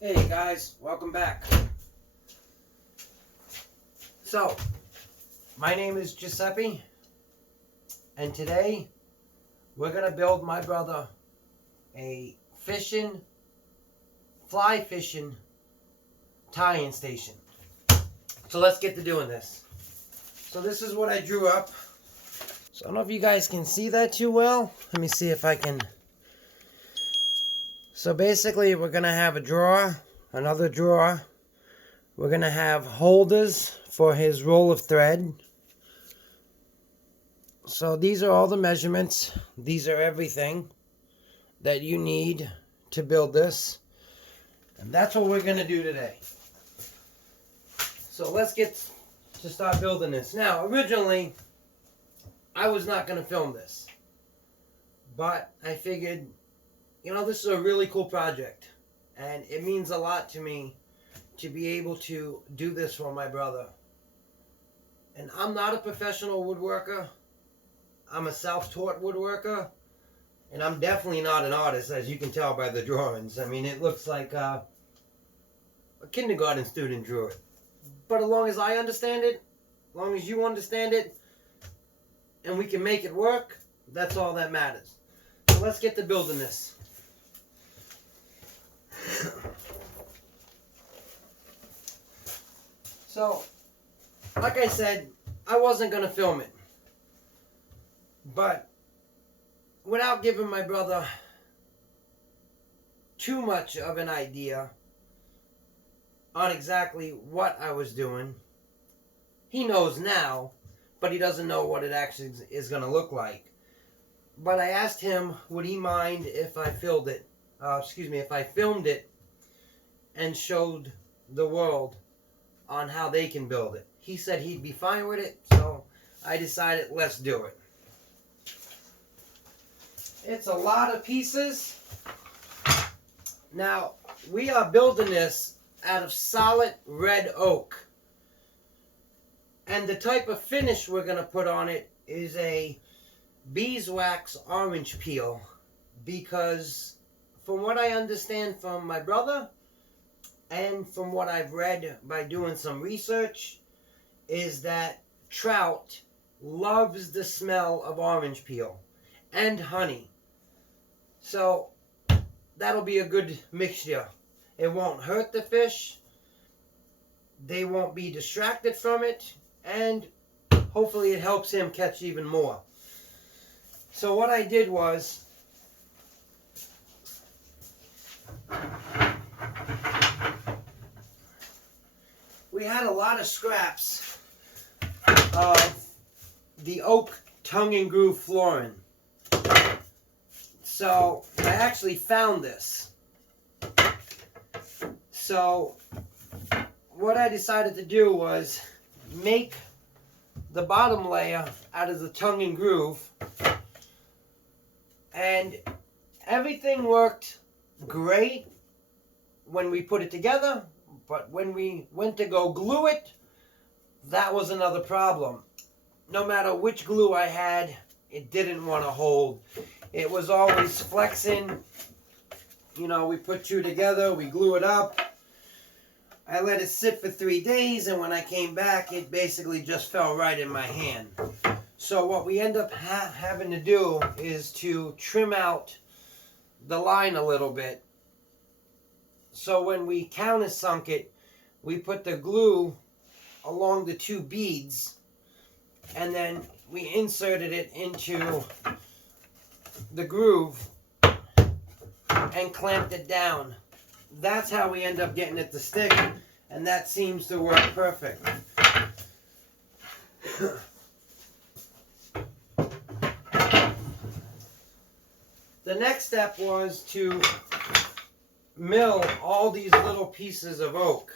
Hey guys, welcome back. So, my name is Giuseppe, and today we're going to build my brother a fly fishing tie-in station. So let's get to doing this. So this is what I drew up. So I don't know if you guys can see that too well. Let me see if I can. So basically we're going to have a drawer, another drawer. We're going to have holders for his roll of thread. So these are all the measurements. These are everything that you need to build this. And that's what we're going to do today. So let's get to start building this. Now, originally, I was not going to film this. But I figured, this is a really cool project. And it means a lot to me to be able to do this for my brother. And I'm not a professional woodworker. I'm a self-taught woodworker. And I'm definitely not an artist, as you can tell by the drawings. I mean, it looks like a kindergarten student drew it. But as long as I understand it, as long as you understand it, and we can make it work, that's all that matters. So let's get to building this. So, like I said, I wasn't going to film it. But without giving my brother too much of an idea on exactly what I was doing, he knows now, but he doesn't know what it actually is going to look like. But I asked him, would he mind if I filmed it? If I filmed it and showed the world on how they can build it. He said he'd be fine with it, so I decided let's do it. It's a lot of pieces. Now, we are building this out of solid red oak. And the type of finish we're going to put on it is a beeswax orange peel. Because from what I understand from my brother, and from what I've read by doing some research, is that trout loves the smell of orange peel and honey. So that'll be a good mixture. It won't hurt the fish. They won't be distracted from it. And hopefully it helps him catch even more. So what I did was, we had a lot of scraps of the oak tongue and groove flooring. So I actually found this. So what I decided to do was make the bottom layer out of the tongue and groove. And everything worked great when we put it together. But when we went to go glue it, that was another problem. No matter which glue I had, it didn't want to hold. It was always flexing. We put two together, we glue it up. I let it sit for 3 days, and when I came back, it basically just fell right in my hand. So what we end up having to do is to trim out the line a little bit. So when we countersunk it, we put the glue along the two beads, and then we inserted it into the groove and clamped it down. That's how we end up getting it to stick, and that seems to work perfect. The next step was to mill all these little pieces of oak.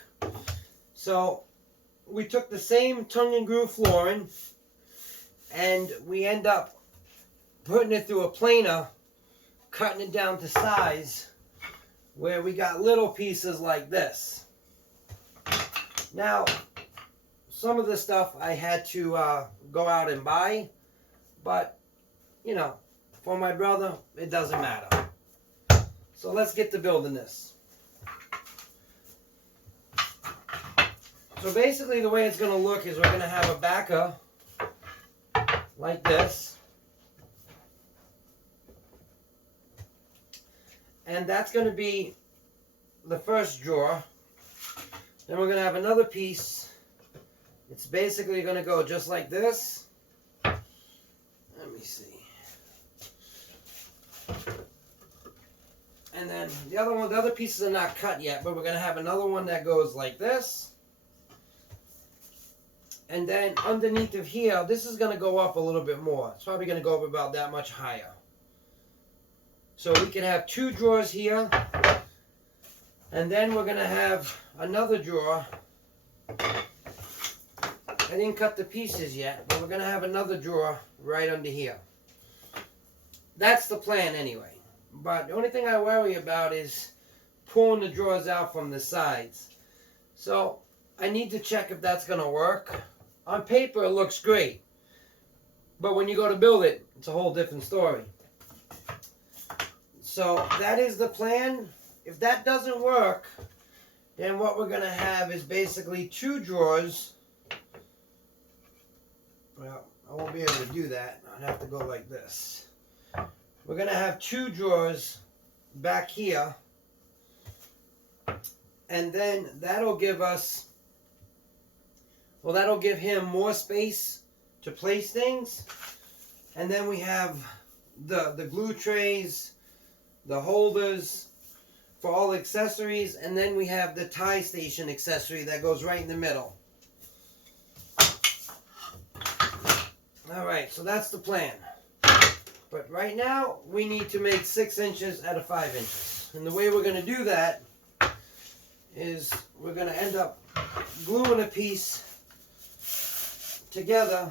So we took the same tongue and groove flooring, and we end up putting it through a planer, cutting it down to size, where we got little pieces like this. Now, some of the stuff I had to go out and buy, but, for my brother, it doesn't matter. So let's get to building this. So basically the way it's going to look is we're going to have a backer like this. And that's going to be the first drawer. Then we're going to have another piece. It's basically going to go just like this. Let me see. And then the other pieces are not cut yet, but we're going to have another one that goes like this. And then underneath of here, this is going to go up a little bit more. It's probably going to go up about that much higher. So we can have 2 drawers here. And then we're going to have another drawer. I didn't cut the pieces yet, but we're going to have another drawer right under here. That's the plan anyway. But the only thing I worry about is pulling the drawers out from the sides. So I need to check if that's going to work. On paper, it looks great. But when you go to build it, it's a whole different story. So that is the plan. If that doesn't work, then what we're going to have is basically 2 drawers. Well, I won't be able to do that. I'd have to go like this. We're going to have 2 drawers back here. And then that'll give us, well, that'll give him more space to place things. And then we have the glue trays, the holders for all accessories, and then we have the tie station accessory that goes right in the middle. Alright, so that's the plan. But right now, we need to make 6 inches out of 5 inches. And the way we're going to do that is we're going to end up gluing a piece together.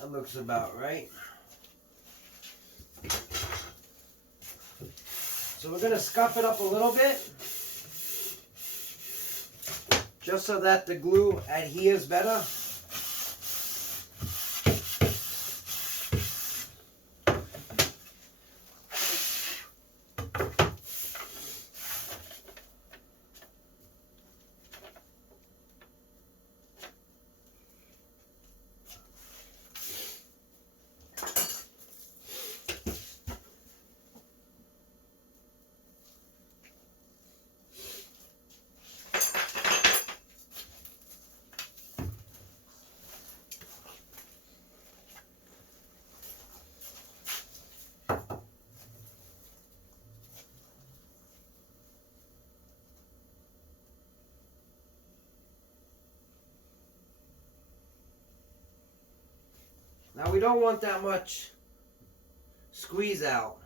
That looks about right. So we're going to scuff it up a little bit, just so that the glue adheres better. Now we don't want that much squeeze out.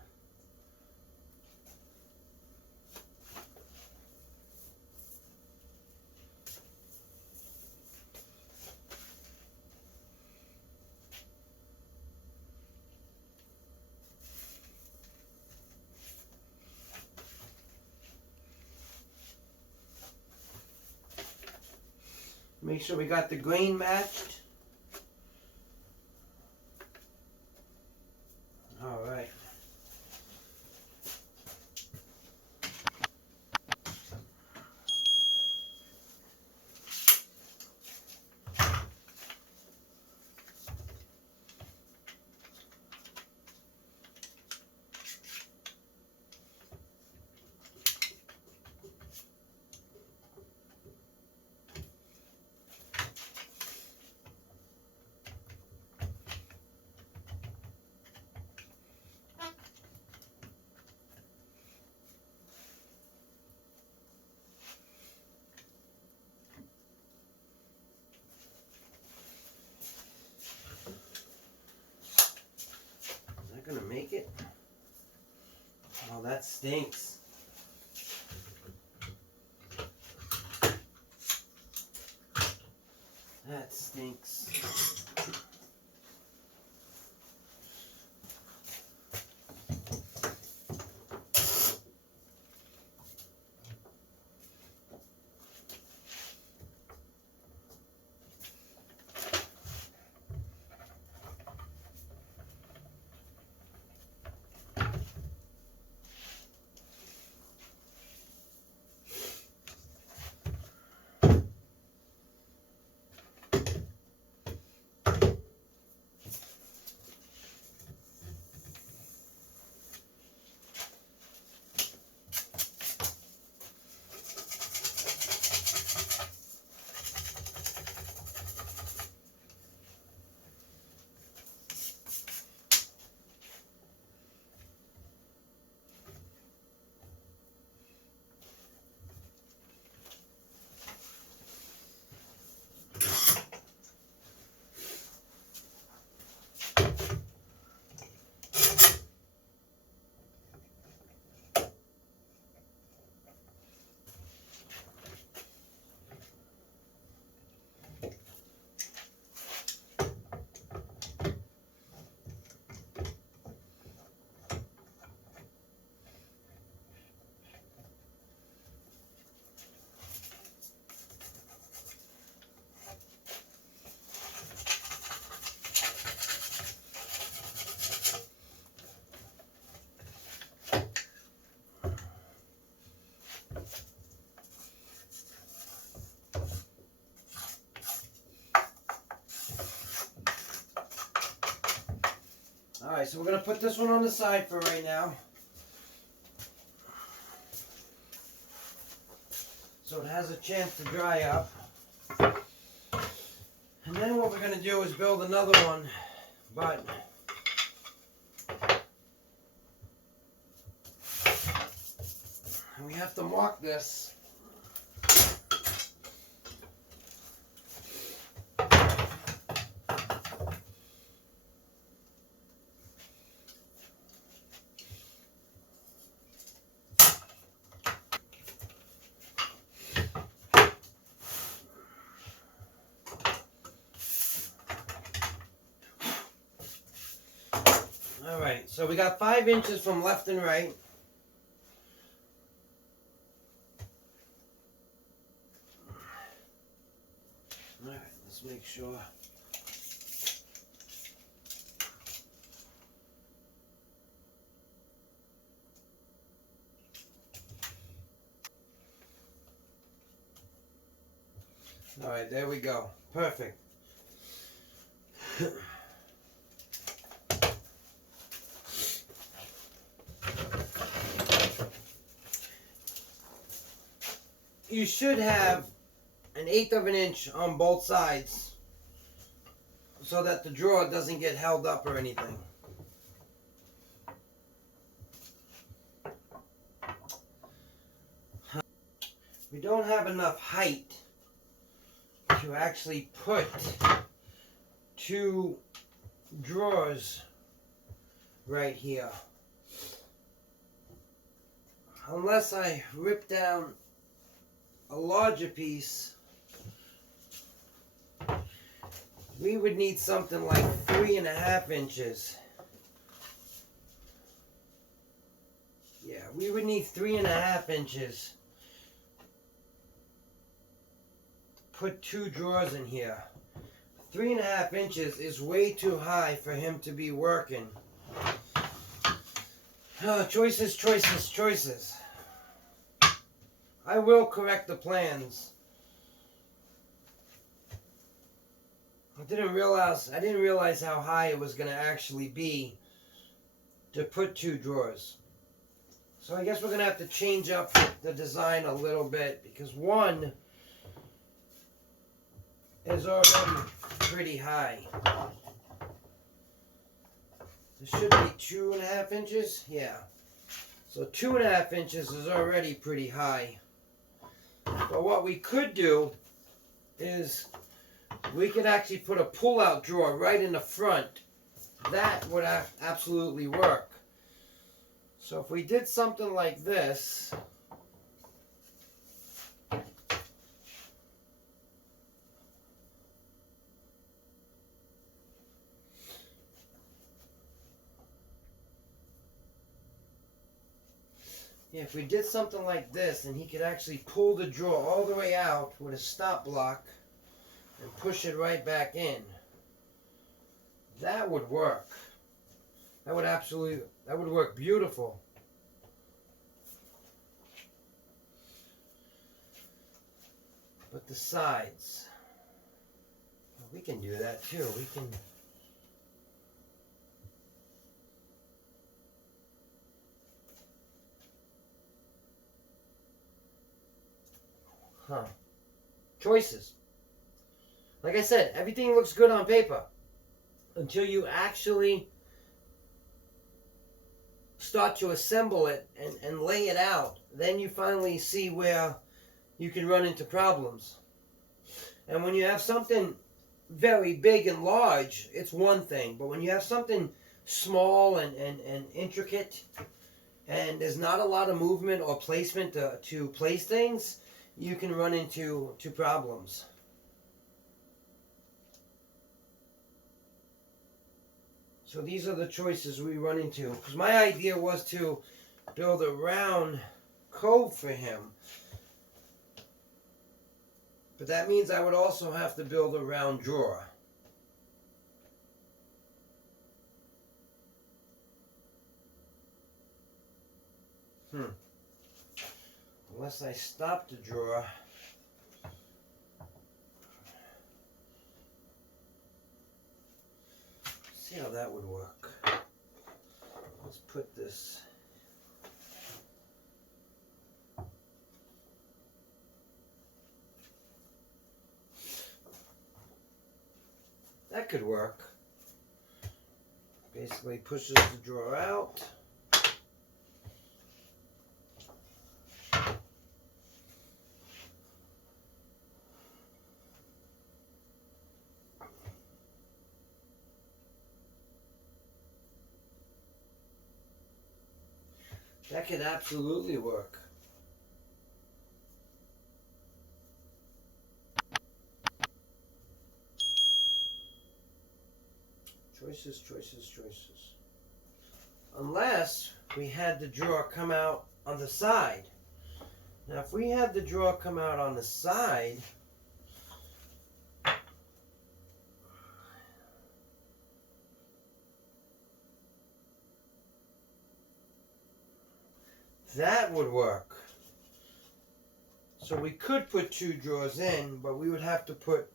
Make sure we got the grain matched. All right. Gonna make it? Oh, that stinks. That stinks. Alright, so we're going to put this one on the side for right now. So it has a chance to dry up. And then what we're going to do is build another one, but we have to mark this. Alright, so we got 5 inches from left and right. Alright, let's make sure. Alright, there we go. Perfect. You should have 1/8 of an inch on both sides so that the drawer doesn't get held up or anything. We don't have enough height to actually put 2 drawers right here. Unless I rip down a larger piece, we would need something like 3.5 inches. Yeah, we would need 3.5 inches to put 2 drawers in here. 3.5 inches is way too high for him to be working. Choices, choices, choices. I will correct the plans. I didn't realize how high it was going to actually be to put 2 drawers. So I guess we're going to have to change up the design a little bit, because one is already pretty high. This should be 2.5 inches. Yeah. So 2.5 inches is already pretty high. But what we could do is we could actually put a pull-out drawer right in the front. That would absolutely work. So if we did something like this, Yeah, if we did something like this and he could actually pull the drawer all the way out with a stop block and push it right back in, that would work. That would work beautiful. But the sides, well, we can do that too. We can. Huh. Choices. Like I said, everything looks good on paper until you actually start to assemble it and lay it out. Then you finally see where you can run into problems. And when you have something very big and large, it's one thing. But when you have something small and intricate, and there's not a lot of movement or placement to place things, you can run into problems. So these are the choices we run into. Because my idea was to build a round cove for him. But that means I would also have to build a round drawer. Unless I stop the drawer. See how that would work. Let's put this. That could work. Basically pushes the drawer out. That could absolutely work. Choices, choices, choices. Unless we had the drawer come out on the side. Now, if we had the drawer come out on the side, that would work. So we could put two drawers in, but we would have to put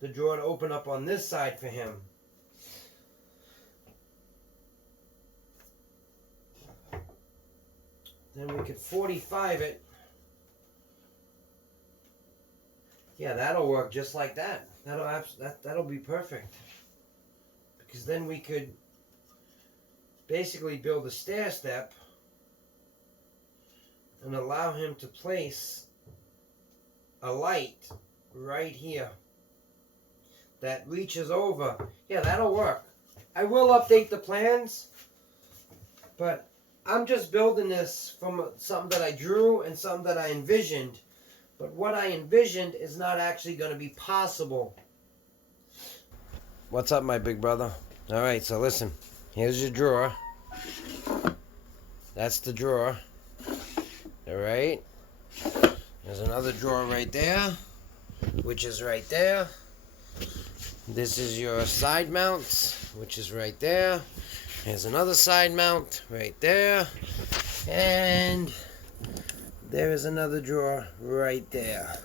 the drawer to open up on this side for him. Then we could 45 it. Yeah, that'll work just like that. That'll be perfect. Because then we could basically build a stair step and allow him to place a light right here that reaches over. Yeah, that'll work. I will update the plans, but I'm just building this from something that I drew and something that I envisioned. But what I envisioned is not actually going to be possible. What's up, my big brother? All right, so listen. Here's your drawer. That's the drawer. All right. There's another drawer right there, which is right there. This is your side mounts, which is right there. There's another side mount right there. And there is another drawer right there.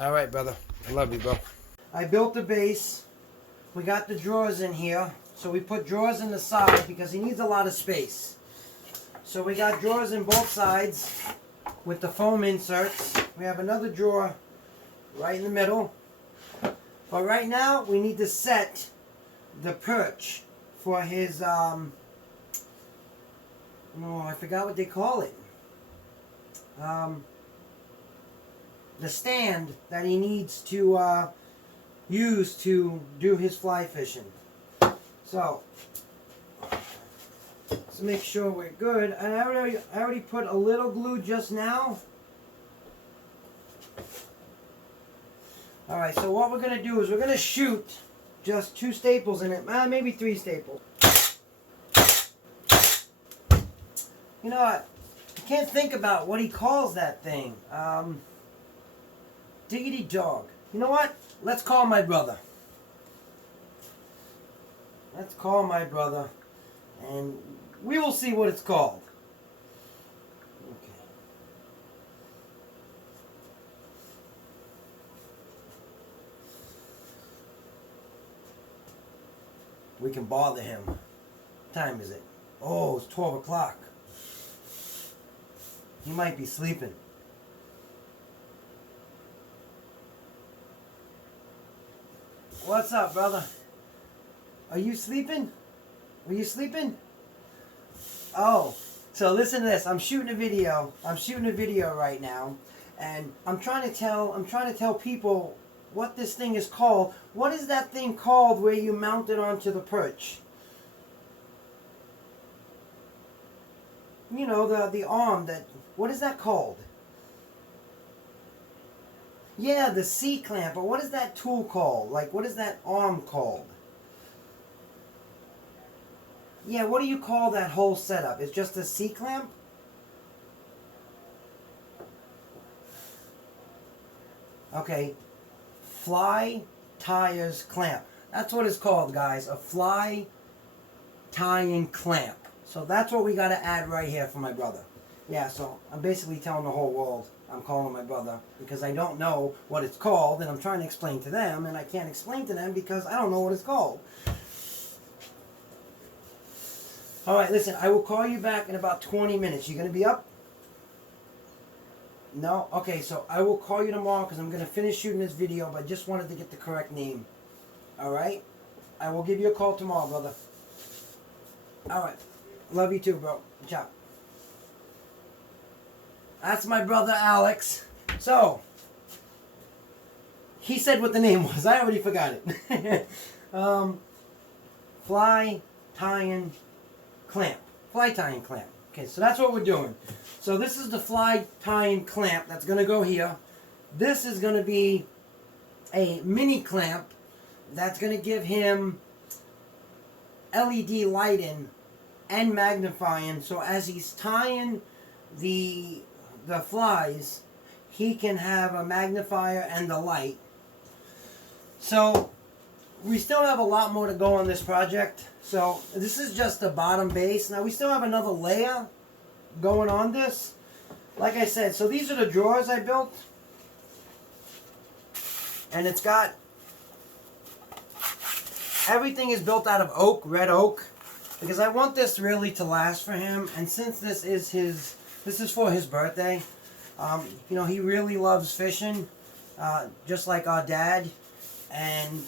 All right, brother. I love you, bro. I built the base. We got the drawers in here. So we put drawers in the side because he needs a lot of space. So we got drawers in both sides with the foam inserts. We have another drawer right in the middle. But right now we need to set the perch for his, oh, I forgot what they call it. The stand that he needs to use to do his fly fishing. So, let's make sure we're good. And I already put a little glue just now. Alright, so what we're going to do is we're going to shoot just 2 staples in it. Maybe 3 staples. You know what? can't think about what he calls that thing. Diggity dog. You know what? Let's call my brother. Let's call my brother, and we will see what it's called. Okay. We can bother him. What time is it? Oh, it's 12 o'clock. He might be sleeping. What's up, brother? Are you sleeping? Were you sleeping? Oh, so listen to this. I'm shooting a video. I'm shooting a video right now, and I'm trying to tell people what this thing is called. What is that thing called where you mount it onto the perch? You know, the arm that, what is that called? Yeah, the C-clamp, but what is that tool called? Like, what is that arm called? Yeah, what do you call that whole setup? It's just a C-clamp? Okay, fly tires clamp. That's what it's called, guys. A fly tie-in clamp. So that's what we got to add right here for my brother. Yeah, so I'm basically telling the whole world I'm calling my brother because I don't know what it's called, and I'm trying to explain to them, and I can't explain to them because I don't know what it's called. All right, listen, I will call you back in about 20 minutes. You going to be up? No? Okay, so I will call you tomorrow because I'm going to finish shooting this video, but I just wanted to get the correct name. All right? I will give you a call tomorrow, brother. All right. Love you too, bro. Ciao. That's my brother, Alex. So, he said what the name was. I already forgot it. Fly tie-in clamp. Fly tie-in clamp. Okay, so that's what we're doing. So this is the fly tie-in clamp that's going to go here. This is going to be a mini clamp that's going to give him LED lighting and magnifying, so as he's tying the flies, he can have a magnifier and the light. So we still have a lot more to go on this project. So this is just the bottom base. Now we still have another layer going on this. Like I said, so these are the drawers I built. And it's got, everything is built out of oak, red oak. Because I want this really to last for him. And since this is for his birthday, you know, he really loves fishing, just like our dad. And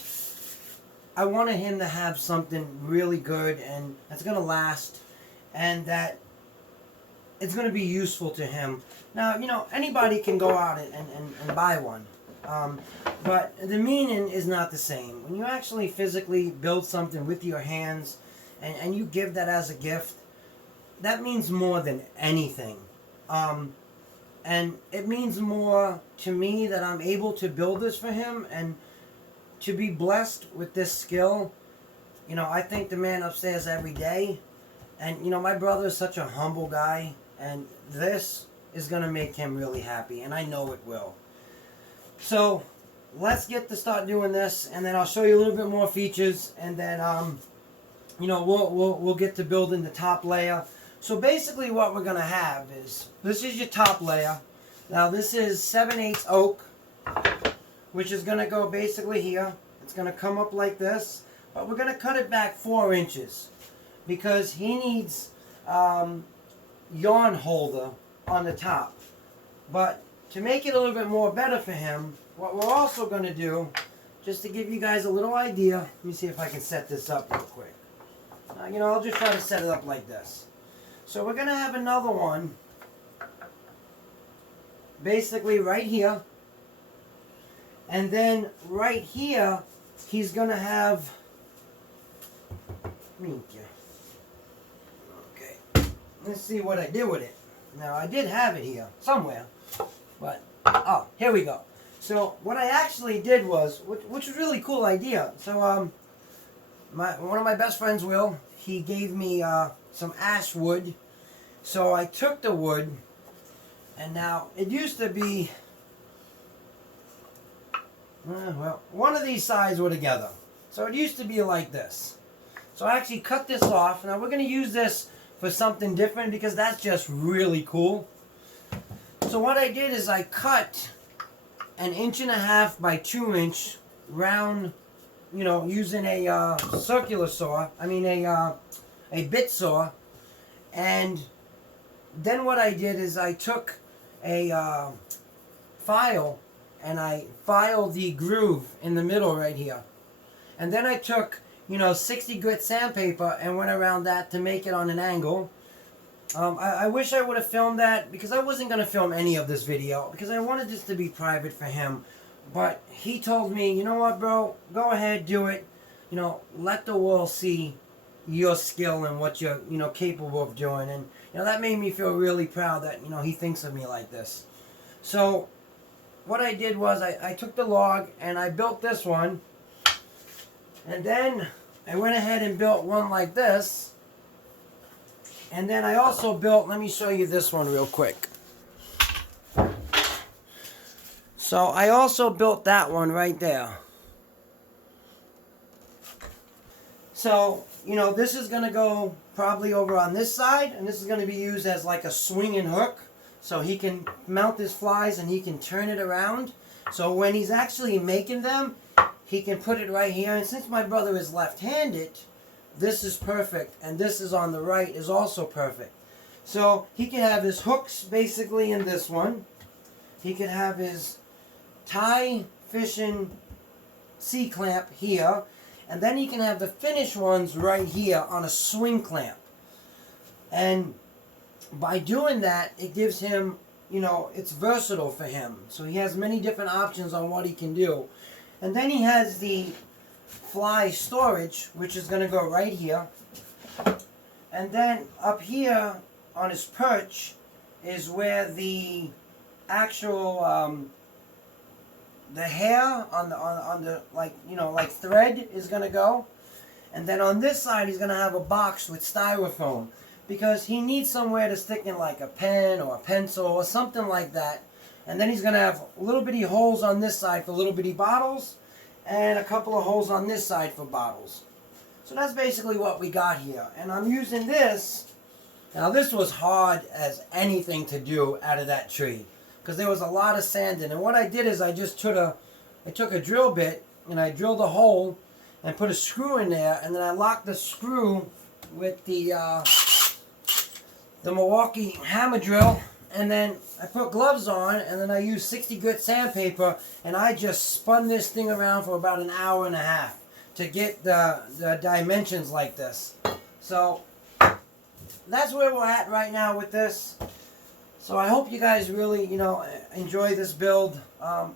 I wanted him to have something really good and that's going to last and that it's going to be useful to him. Now, you know, anybody can go out and buy one. But the meaning is not the same. When you actually physically build something with your hands and you give that as a gift, that means more than anything. And it means more to me that I'm able to build this for him and to be blessed with this skill. You know, I thank the man upstairs every day. And, you know, my brother is such a humble guy. And this is going to make him really happy. And I know it will. So, let's get to start doing this. And then I'll show you a little bit more features. And then, you know, we'll get to building the top layer. So basically what we're going to have is, this is your top layer. Now this is 7/8 oak, which is going to go basically here. It's going to come up like this. But we're going to cut it back 4 inches. Because he needs yarn holder on the top. But to make it a little bit more better for him, what we're also going to do, just to give you guys a little idea, let me see if I can set this up real quick. You know, I'll just try to set it up like this. So we're going to have another one, basically right here. And then right here, he's going to have, okay, let's see what I did with it. Now, I did have it here somewhere, but, oh, here we go. So what I actually did was, which was a really cool idea. So one of my best friends, Will, he gave me some ash wood. So I took the wood, and now it used to be, well, one of these sides were together. So it used to be like this. So I actually cut this off. Now we're going to use this for something different because that's just really cool. So what I did is I cut an 1.5 by 2 inch round, you know, using a circular saw. I mean a bit saw. And then what I did is I took a file and I filed the groove in the middle right here. And then I took, you know, 60 grit sandpaper and went around that to make it on an angle. I wish I would have filmed that because I wasn't going to film any of this video because I wanted this to be private for him. But he told me, you know what, bro, go ahead, do it. You know, let the world see your skill and what you're, you know, capable of doing. And, you know, that made me feel really proud that, you know, he thinks of me like this. So what I did was I took the log and I built this one. And then I went ahead and built one like this. And then I also built, let me show you this one real quick. So I also built that one right there. So, you know, this is going to go probably over on this side, and this is going to be used as like a swinging hook. So he can mount his flies and he can turn it around. So when he's actually making them, he can put it right here. And since my brother is left-handed, this is perfect. And this is on the right is also perfect. So he can have his hooks basically in this one. He can have his Titebond C-clamp here. And then he can have the finished ones right here on a swing clamp. And by doing that, it gives him, you know, it's versatile for him. So he has many different options on what he can do. And then he has the fly storage, which is going to go right here. And then up here on his perch is where the actual the hair on the like, you know, like thread is going to go. And then on this side he's going to have a box with styrofoam because he needs somewhere to stick in like a pen or a pencil or something like that. And then he's going to have little bitty holes on this side for little bitty bottles and a couple of holes on this side for bottles. So that's basically what we got here. And I'm using this. Now this was hard as anything to do out of that tree because there was a lot of sand in it. And what I did is I just took a drill bit and I drilled a hole and put a screw in there, and then I locked the screw with the Milwaukee hammer drill, and then I put gloves on, and then I used 60 grit sandpaper, and I just spun this thing around for about an hour and a half to get the dimensions like this. So that's where we're at right now with this. So I hope you guys really, you know, enjoy this build.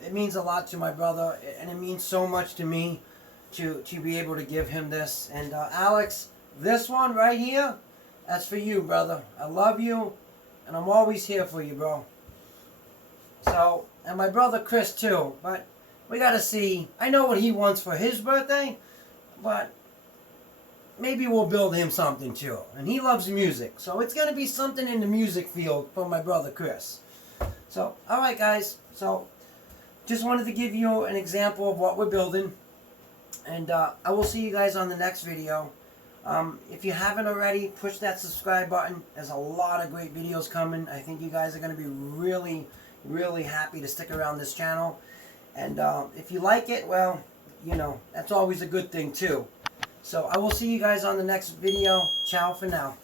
It means a lot to my brother, and it means so much to me to be able to give him this. And Alex, this one right here, that's for you, brother. I love you, and I'm always here for you, bro. So, and my brother Chris too, but we gotta see. I know what he wants for his birthday, but maybe we'll build him something too. And he loves music, so it's gonna be something in the music field for my brother Chris. So, alright guys, so just wanted to give you an example of what we're building. And I will see you guys on the next video. If you haven't already, push that subscribe button. There's a lot of great videos coming. I think you guys are going to be really, really happy to stick around this channel. And if you like it, well, you know, that's always a good thing too. So I will see you guys on the next video. Ciao for now.